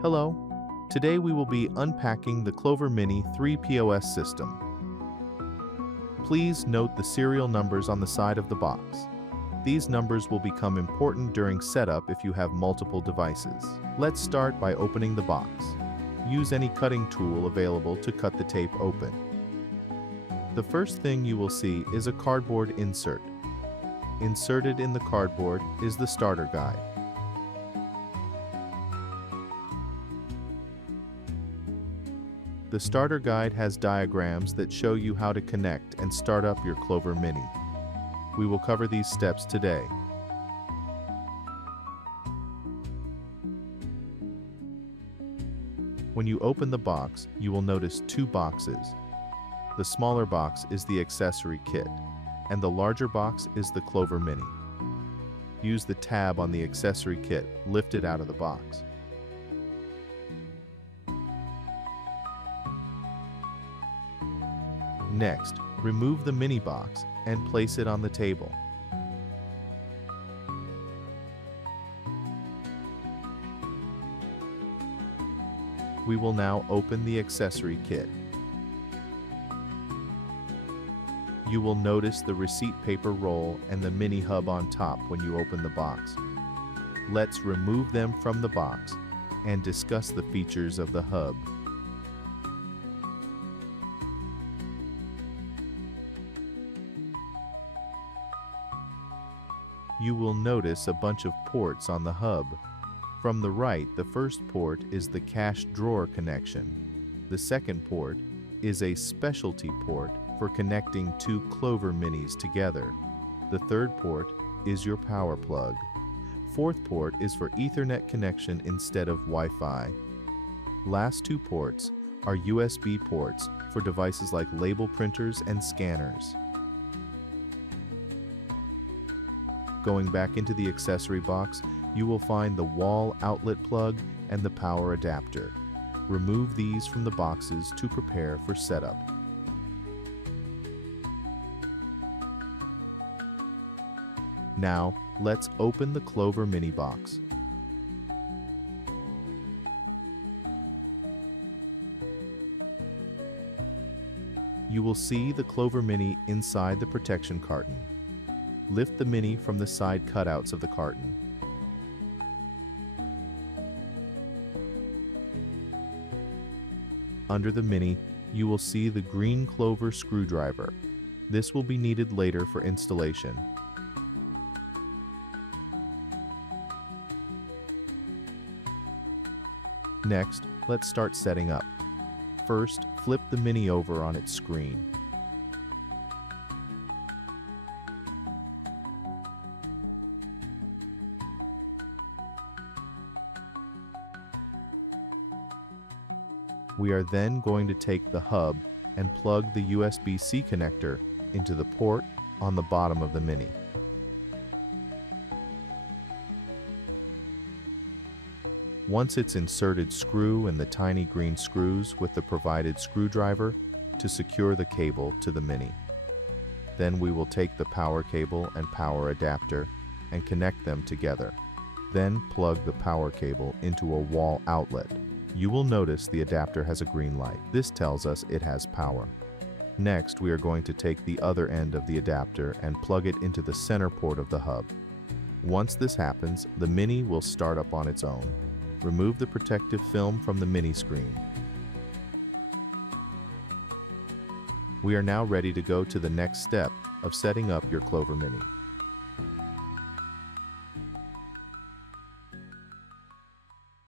Hello. Today we will be unpacking the Clover Mini 3 POS system. Please note the serial numbers on the side of the box. These numbers will become important during setup if you have multiple devices. Let's start by opening the box. Use any cutting tool available to cut the tape open. The first thing you will see is a cardboard insert. Inserted in the cardboard is the starter guide. The starter guide has diagrams that show you how to connect and start up your Clover Mini. We will cover these steps today. When you open the box, you will notice two boxes. The smaller box is the accessory kit, and the larger box is the Clover Mini. Use the tab on the accessory kit lifted out of the box. Next, remove the mini box and place it on the table. We will now open the accessory kit. You will notice the receipt paper roll and the mini hub on top when you open the box. Let's remove them from the box and discuss the features of the hub. You will notice a bunch of ports on the hub. From the right, the first port is the cash drawer connection. The second port is a specialty port for connecting two Clover Minis together. The third port is your power plug. Fourth port is for Ethernet connection instead of Wi-Fi. Last two ports are USB ports for devices like label printers and scanners. Going back into the accessory box, you will find the wall outlet plug and the power adapter. Remove these from the boxes to prepare for setup. Now, let's open the Clover Mini box. You will see the Clover Mini inside the protection carton. Lift the Mini from the side cutouts of the carton. Under the Mini, you will see the green Clover screwdriver. This will be needed later for installation. Next, let's start setting up. First, flip the Mini over on its screen. We are then going to take the hub and plug the USB-C connector into the port on the bottom of the Mini. Once it's inserted, screw in the tiny green screws with the provided screwdriver to secure the cable to the Mini. Then we will take the power cable and power adapter and connect them together. Then plug the power cable into a wall outlet. You will notice the adapter has a green light. This tells us it has power. Next, we are going to take the other end of the adapter and plug it into the center port of the hub. Once this happens, the Mini will start up on its own. Remove the protective film from the Mini screen. We are now ready to go to the next step of setting up your Clover Mini.